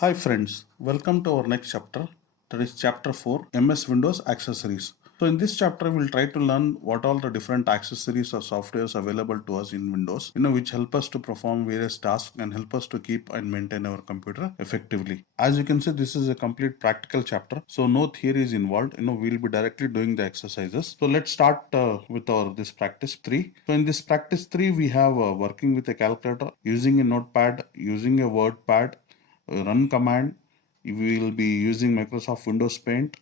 Hi friends, welcome to our next chapter, that is chapter 4, MS Windows Accessories. So in this chapter we'll try to learn what all the different accessories or softwares available to us in Windows, which help us to perform various tasks and help us to keep and maintain our computer effectively. As you can see, this is a complete practical chapter, so no theory is involved. We'll be directly doing the exercises. So let's start with our this practice 3. So in this practice 3 we have working with a calculator, using a notepad, using a WordPad, run command. We will be using Microsoft Windows Paint,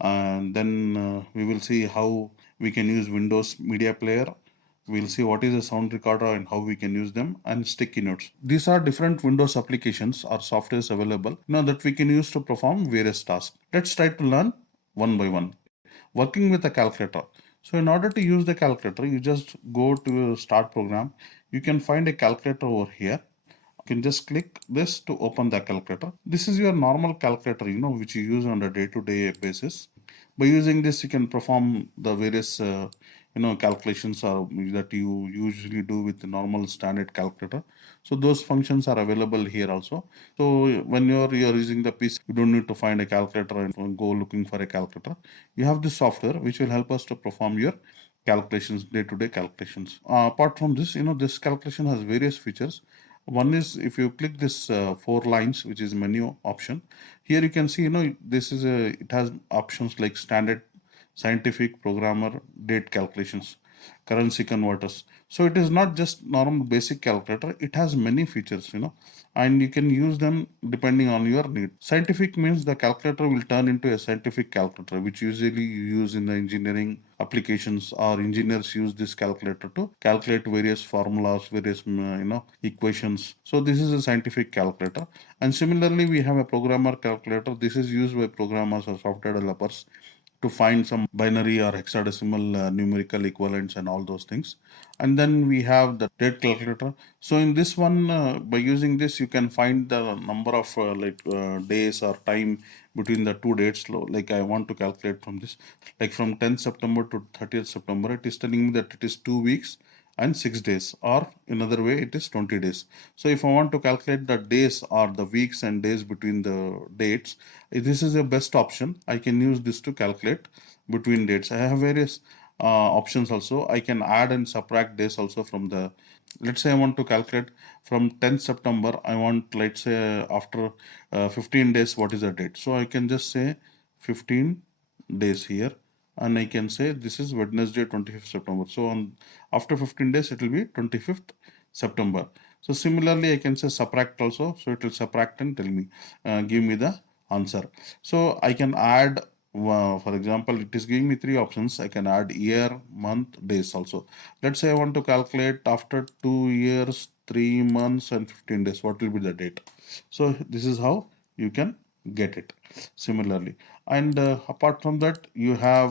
and then we will see how we can use Windows Media Player. We'll see what is a sound recorder and how we can use them, and sticky notes. These are different Windows applications or softwares available that we can use to perform various tasks. Let's try to learn one by one. Working with a calculator. So in order to use the calculator, you just go to start program. You can find a calculator over here. You can just click this to open the calculator. This is your normal calculator, which you use on a day-to-day basis. By using this, you can perform the various calculations that you usually do with the normal standard calculator. So those functions are available here also. So when you're using the PC, you don't need to find a calculator and go looking for a calculator. You have this software which will help us to perform your calculations, day-to-day calculations. Apart from this, this calculation has various features. One is, if you click this 4 lines, which is menu option, here you can see, it has options like standard, scientific, programmer, date calculations, currency converters. So it is not just normal basic calculator, it has many features, and you can use them depending on your need. Scientific means the calculator will turn into a scientific calculator, which usually you use in the engineering applications, or engineers use this calculator to calculate various formulas, various equations. So this is a scientific calculator. And similarly, we have a programmer calculator. This is used by programmers or software developers to find some binary or hexadecimal numerical equivalents and all those things. And then we have the date calculator. So in this one, by using this, you can find the number of days or time between the two dates. Like I want to calculate from this, like from 10th September to 30th September, it is telling me that it is 2 weeks and 6 days, or another way it is 20 days. So if I want to calculate the days or the weeks and days between the dates, this is the best option. I can use this to calculate between dates. I have various options also. I can add and subtract days also from the, let's say I want to calculate from 10th September. I want, let's say, after 15 days, what is the date? So I can just say 15 days here, and I can say this is Wednesday 25th September. So on after 15 days it will be 25th September. So similarly I can say subtract also, so it will subtract and tell me, give me the answer. So I can add, for example, it is giving me 3 options. I can add year, month, days also. Let's say I want to calculate after 2 years, 3 months and 15 days, what will be the date. So this is how you can get it similarly. And apart from that, you have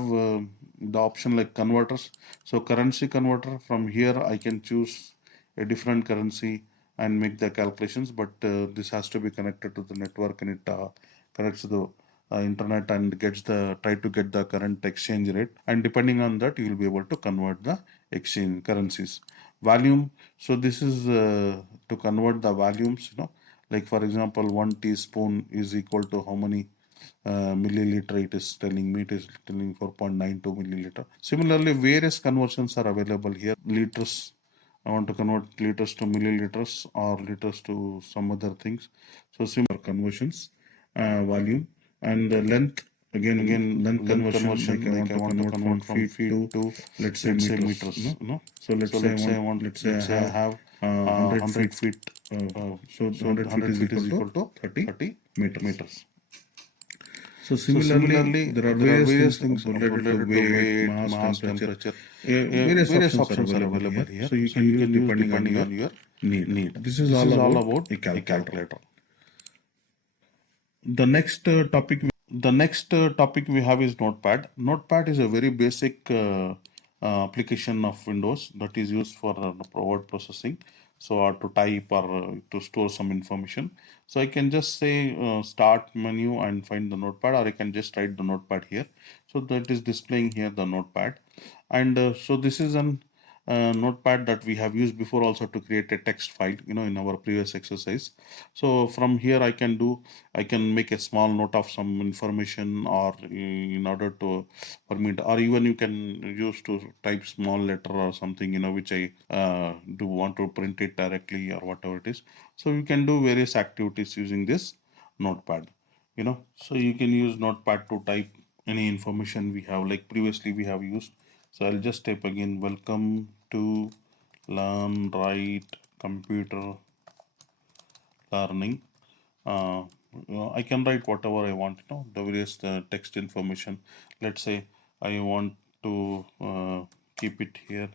the option like converters. So currency converter, from here I can choose a different currency and make the calculations, but this has to be connected to the network, and it connects to the internet and gets the try to get the current exchange rate, and depending on that you will be able to convert the exchange currencies. Volume, so this is to convert the volumes, like for example 1 teaspoon is equal to how many milliliter. It is telling me, it is telling 4.92 milliliter. Similarly, various conversions are available here. Liters, I want to convert liters to milliliters or liters to some other things. So similar conversions, volume, and length. Again, length conversion. Like I want to convert from feet to, let's say, meters. So let's say I have 100 feet. So 100 feet is equal to 30 meters. So similarly, there are various things related to weight, mass, temperature. Various options are available here. So you can use depending on your need. This is all about a calculator. The next topic we have is Notepad. Notepad is a very basic application of Windows that is used for word processing. So, or to type, or to store some information. So I can just say start menu and find the Notepad, or I can just write the Notepad here. So that is displaying here the Notepad, and so this is an notepad that we have used before also to create a text file, in our previous exercise. So from here I can make a small note of some information, or in order to permit, or even you can use to type small letter or something, which I do want to print it directly or whatever it is. So you can do various activities using this notepad. So you can use notepad to type any information we have, like previously we have used. So I'll just type again, welcome to learn write computer learning. uh, I can write whatever I want, the various text information. Let's say I want to keep it here.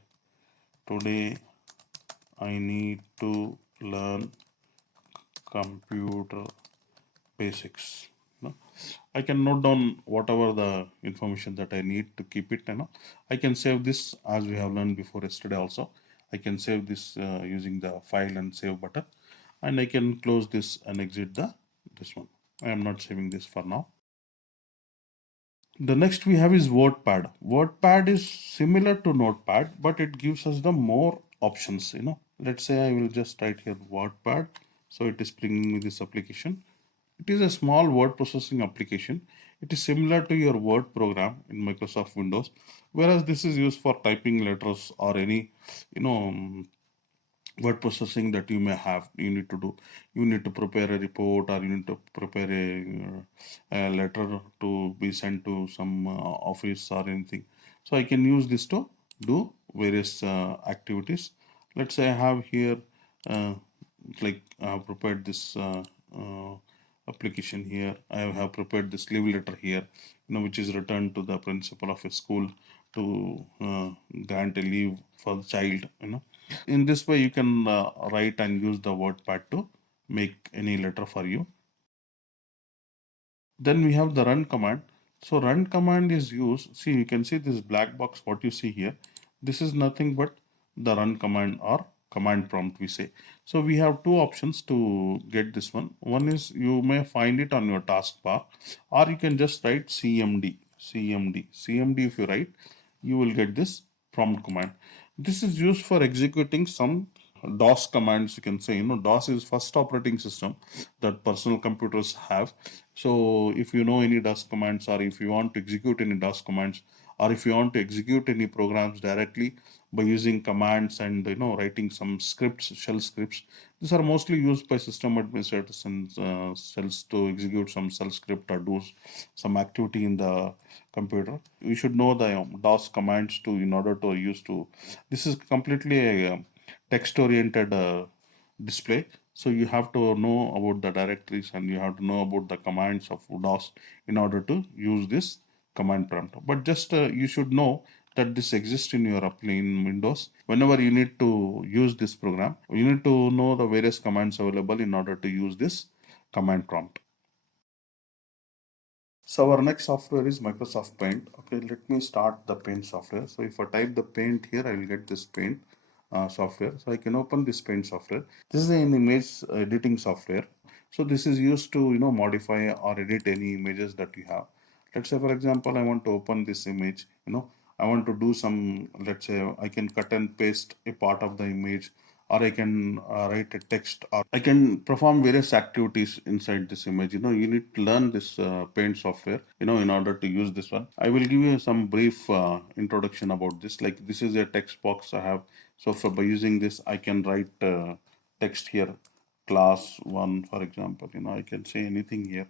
Today I need to learn computer basics. I can note down whatever the information that I need to keep it. I can save this as we have learned before yesterday also. I can save this using the file and save button, and I can close this and exit this one. I am not saving this for now. The next we have is WordPad. WordPad is similar to Notepad, but it gives us the more options. Let's say I will just write here WordPad. So it is bringing me this application. It is a small word processing application. It is similar to your Word program in Microsoft Windows, whereas this is used for typing letters or any, you know, word processing that you may have. You need to prepare a report, or you need to prepare a letter to be sent to some office or anything. So I can use this to do various activities. Let's say I have here, uh, like I have prepared this application here. I have prepared this leave letter here, which is returned to the principal of a school to grant a leave for the child. In this way you can write and use the WordPad to make any letter for you. Then we have the run command. So run command is used. See, you can see this black box, what you see here. This is nothing but the run command, or command prompt we say. So we have two options to get this one. One is you may find it on your taskbar, or you can just write CMD, CMD, CMD. If you write, you will get this prompt command. This is used for executing some DOS commands, you can say. DOS is first operating system that personal computers have. So if you know any DOS commands, or if you want to execute any DOS commands, or if you want to execute any programs directly by using commands and writing some scripts, shell scripts, these are mostly used by system administrators and cells to execute some shell script or do some activity in the computer. We should know the DOS commands to in order to use to. This is completely a text oriented display. So you have to know about the directories, and you have to know about the commands of DOS in order to use this command prompt. But just you should know that this exists in your in Windows. Whenever you need to use this program, you need to know the various commands available in order to use this command prompt. So our next software is Microsoft Paint. Okay, let me start the Paint software. So if I type the Paint here, I will get this Paint software. So I can open this Paint software. This is an image editing software. So this is used to modify or edit any images that you have. Let's say for example, I want to open this image. I want to do some. Let's say I can cut and paste a part of the image, or I can write a text, or I can perform various activities inside this image. You need to learn this Paint software, in order to use this one. I will give you some brief introduction about this. Like, this is a text box I have. So by using this, I can write text here, class 1, for example. I can say anything here.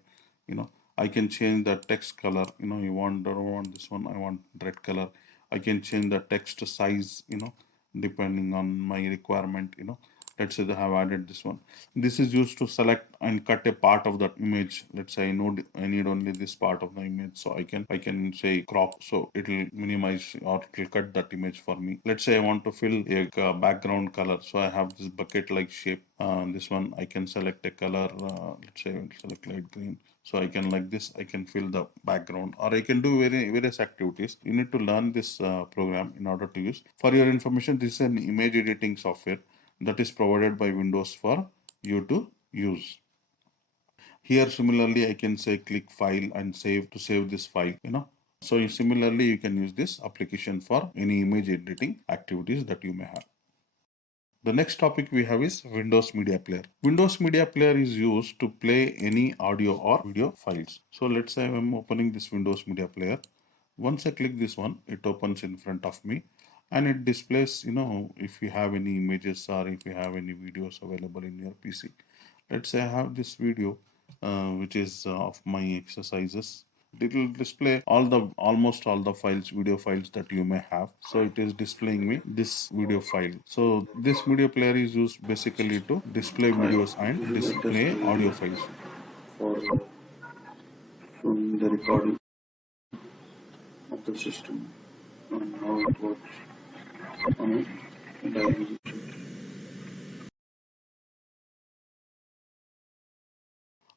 I can change the text color. You want, I don't want this one, I want red color. I can change the text size, depending on my requirement. Let's say they have added this one. This is used to select and cut a part of that image. Let's say I need only this part of the image, so I can say crop, so it will minimize or it will cut that image for me. Let's say I want to fill a background color, so I have this bucket like shape. This one I can select a color. Let's say I will select light green. So I can, like this, I can fill the background, or I can do various activities. You need to learn this program in order to use. For your information, this is an image editing software that is provided by Windows for you to use. Here similarly, I can say click file and save to save this file. So similarly, you can use this application for any image editing activities that you may have. The next topic we have is Windows Media Player. Windows Media Player is used to play any audio or video files. So let's say I'm opening this Windows Media Player. Once I click this one, it opens in front of me and it displays, if you have any images or if you have any videos available in your PC. Let's say I have this video, which is of my exercises. It will display almost all the files, video files that you may have. So it is displaying me this video file. So this media player is used basically to display videos and This is a test display audio video files. for showing the recording of the system and how it works on a daily basis.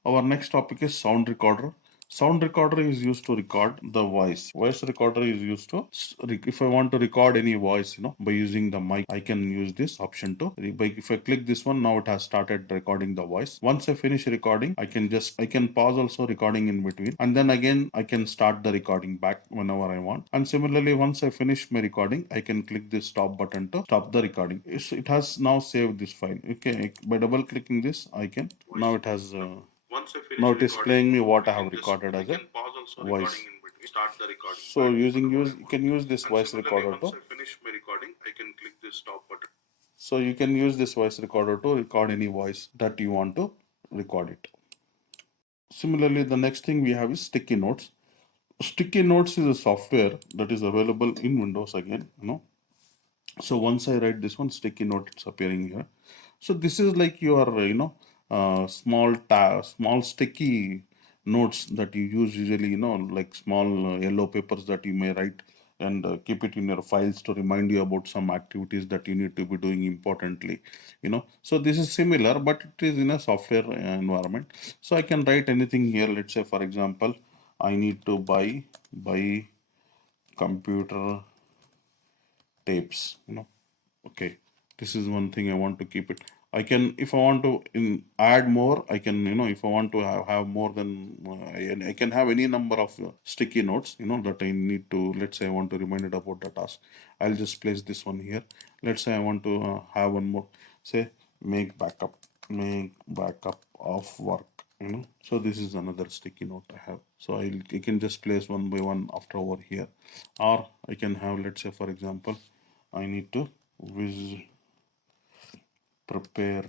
Our next topic is sound recorder. Sound recorder is used to record the voice. Voice recorder is used to, if I want to record any voice, by using the mic, I can use this option to, if I click this one, now it has started recording the voice. Once I finish recording, I can pause also recording in between. And then again, I can start the recording back whenever I want. And similarly, once I finish my recording, I can click this stop button to stop the recording. It has now saved this file. Okay, by double clicking this, now it has, now it is playing me what I have recorded as a voice. So you can use this voice recorder to. So you can use this voice recorder to record any voice that you want to record it. Similarly, the next thing we have is sticky notes. Sticky notes is a software that is available in Windows again. So once I write this one sticky note, it's appearing here. So this is like your small sticky notes that you use usually, like small yellow papers that you may write and keep it in your files to remind you about some activities that you need to be doing importantly. So this is similar, but it is in a software environment. So I can write anything here. Let's say for example, I need to buy computer tapes. Okay, this is one thing I want to keep it. I can, if I want to add more, I can, if I want to have more than, I can have any number of sticky notes, that I need to, let's say I want to remind it about the task. I'll just place this one here. Let's say I want to have one more, say make backup of work. So this is another sticky note I have. So I can just place one by one after over here. Or I can have, let's say for example, I need to prepare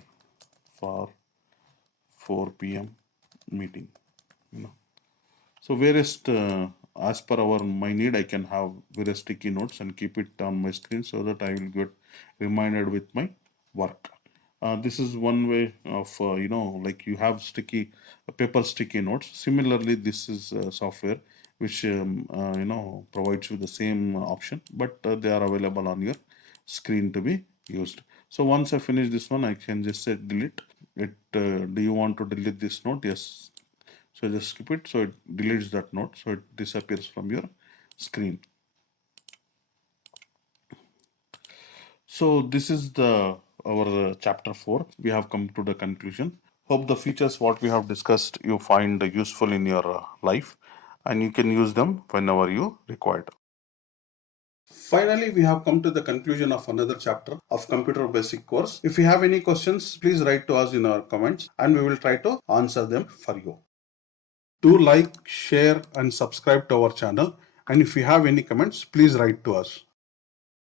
for 4 p.m. meeting. So various, as per my need, I can have various sticky notes and keep it on my screen so that I will get reminded with my work. This is one way of, like you have paper sticky notes. Similarly, this is software which, provides you the same option, but they are available on your screen to be used. So once I finish this one, I can just say delete it. Do you want to delete this note? Yes. So just skip it. So it deletes that note. So it disappears from your screen. So this is our chapter 4. We have come to the conclusion. Hope the features what we have discussed you find useful in your life and you can use them whenever you require. Finally, we have come to the conclusion of another chapter of Computer Basic course. If you have any questions, please write to us in our comments and we will try to answer them for you. Do like, share and subscribe to our channel, and if you have any comments, please write to us.